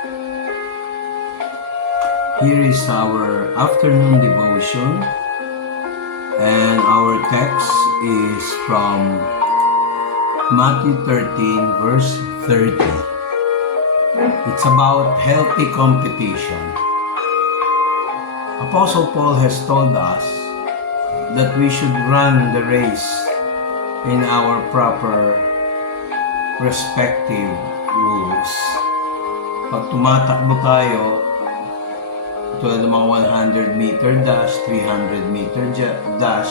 Here is our afternoon devotion, and our text is from Matthew 13 verse 30. It's about healthy competition. Apostle Paul has told us that we should run the race in our proper respective rules. Pag tumatakbo tayo, tulad ng mga 100 meter dash, 300 meter dash,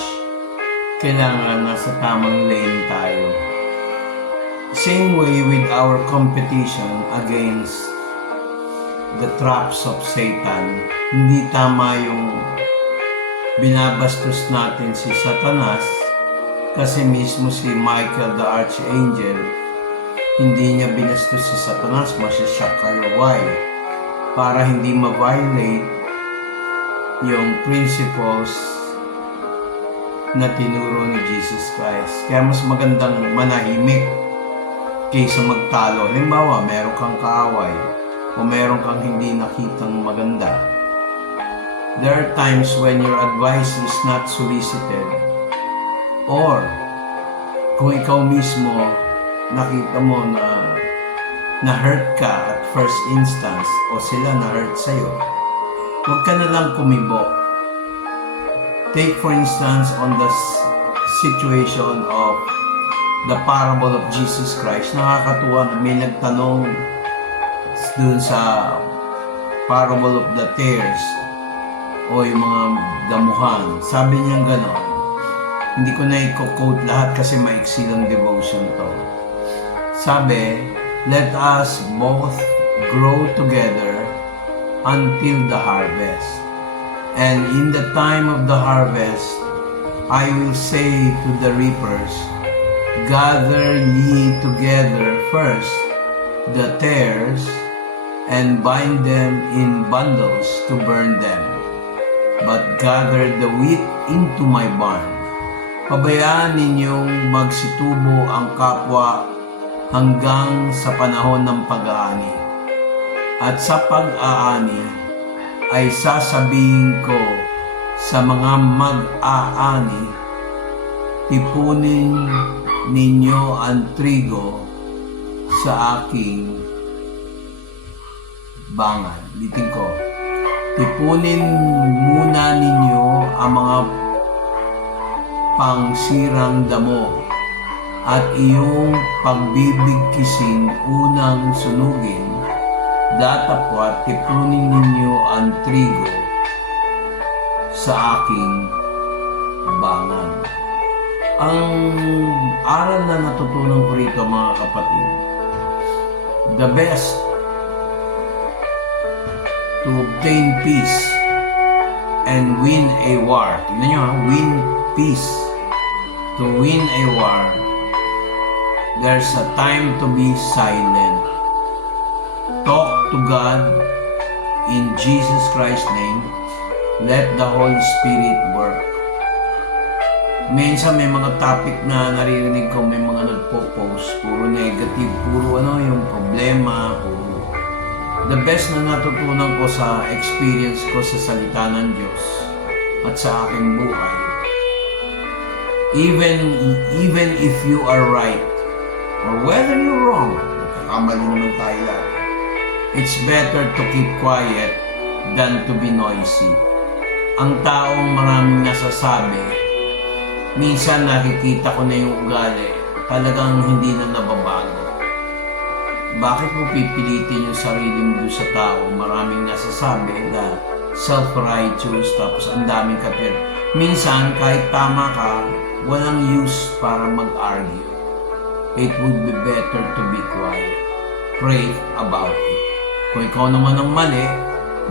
kailangan nasa tamang lane tayo. Same way with our competition against the traps of Satan. Hindi tama yung binabastos natin si Satanas kasi mismo si Michael the Archangel, hindi niya binastos si Satanas, masashock kayo. Why? Para hindi ma-violate yung principles na tinuro ni Jesus Christ. Kaya mas magandang manahimik kaysa magtalo. Halimbawa, meron kang kaaway o meron kang hindi nakitang maganda. There are times when your advice is not solicited, or kung ikaw mismo nakita mo na na-hurt ka at first instance o sila na-hurt sa'yo, huwag ka na lang kumibo. Take for instance on the situation of the parable of Jesus Christ. Nakakatuwa na may nagtanong dun sa parable of the tares o yung mga damuhan. Sabi niya gano'n, hindi ko na i-quote lahat kasi maiksi lang devotion to. Sabi, let us both grow together until the harvest. And in the time of the harvest, I will say to the reapers, gather ye together first the tares, and bind them in bundles to burn them, but gather the wheat into my barn. Pabayaan ninyong magsitubo ang kapwa hanggang sa panahon ng pag-aani. At sa pag-aani ay sasabihin ko sa mga mag-aani, tipunin ninyo ang trigo sa aking bangan. Litin ko, tipunin muna ninyo ang mga pangsirang damo at iyong pagbibigkising unang sunugin. Datapwat tipunin ninyo ang trigo sa aking bangan. Ang aral na natutunan ko rito, mga kapatid, the best to obtain peace and win a war. Tignan nyo ha, win peace. To win a war, there's a time to be silent. Talk to God in Jesus Christ's name. Let the Holy Spirit work. Minsan may mga topic na naririnig ko, may mga nagpo-post, puro negative, puro yung problema, puro. The best na natutunan ko sa experience ko sa salita ng Diyos at sa aking buhay, even if you are right or whether you're wrong, kamali naman tayo lahat, it's better to keep quiet than to be noisy. Ang taong maraming nasasabi, minsan nakikita ko na yung ugali, talagang hindi na nababago. Bakit mo pipilitin yung sarili mo doon sa tao? Maraming nasasabi na self-righteous, tapos ang daming kapir. Minsan, kahit tama ka, walang use para mag-argue. It would be better to be quiet. Pray about it. Kung ikaw naman ang mali,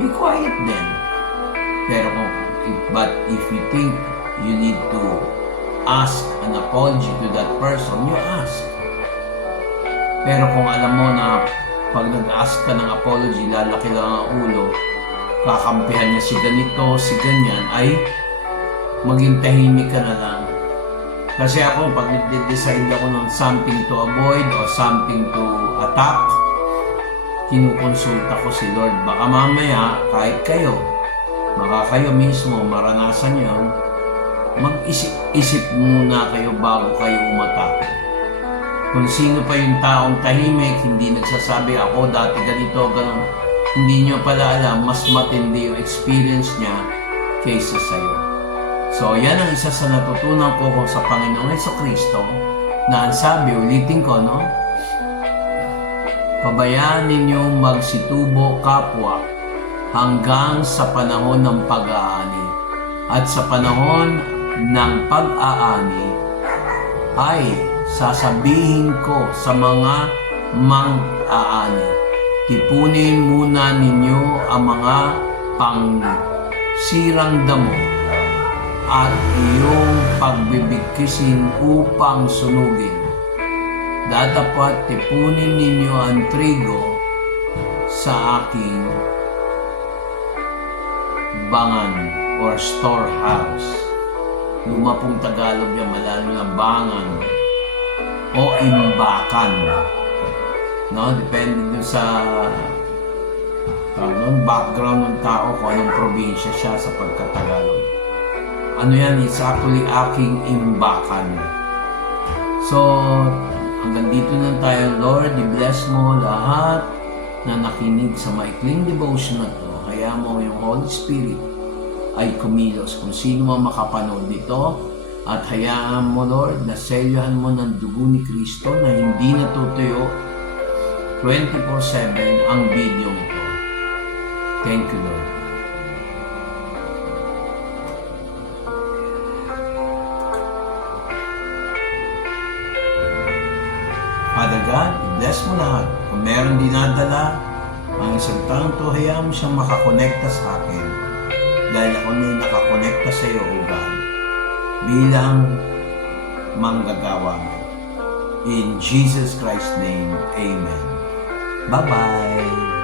be quiet then. Pero but if you think you need to ask an apology to that person, you ask. Pero kung alam mo na pag nag-ask ka ng apology, lalaki lang ang ulo, kakampihan niya si ganito, si ganyan, ay maging tahimik ka na lang. Kasi ako, pag nag-decide ako ng something to avoid o something to attack, kinukonsulta ko si Lord. Baka mamaya, kahit kayo, baka kayo mismo maranasan yon, mag-isip muna kayo bago kayo umatake. Kung sino pa yung taong tahimik, hindi nagsasabi, ako dati ganito, ganun, hindi nyo pala alam, mas matindi yung experience niya kaysa sa'yo. So, yan ang isa sa natutunan ko sa Panginoong Jesucristo, na ang sabi, ulitin ko, no? Pabayaan ninyong magsitubo kapwa hanggang sa panahon ng pag-aani. At sa panahon ng pag-aani ay sasabihin ko sa mga mang-aani, tipunin muna ninyo ang mga pangsirang damo at iyong pagbibigkisin upang sunugin. Dadapat tipunin ninyo ang trigo sa aking bangan or storehouse. Lumapong Tagalog yan, malalim na bangan o imbakan. No? Depende dun sa background ng tao kung anong probinsya siya sa pagkatagalog. Ano yan? It's actually aking imbakan. So, hanggang dito na tayo. Lord, i-bless mo lahat na nakinig sa maikling devotion na to. Kaya mo yung Holy Spirit ay kumilos kung sino man makapanood dito. At hayaan mo, Lord, na selyohan mo ng dugo ni Kristo na hindi natutuyo 24/7 ang video ito. Thank you, Lord. Father God, i-bless mo lahat. Kung meron dinadala ang isang taong to, hayaan mo siyang makakonekta sa akin. Dahil ako na yung nakakonekta sa iyo, O God, bilang manggagawa mo. In Jesus Christ's name, Amen. Bye-bye!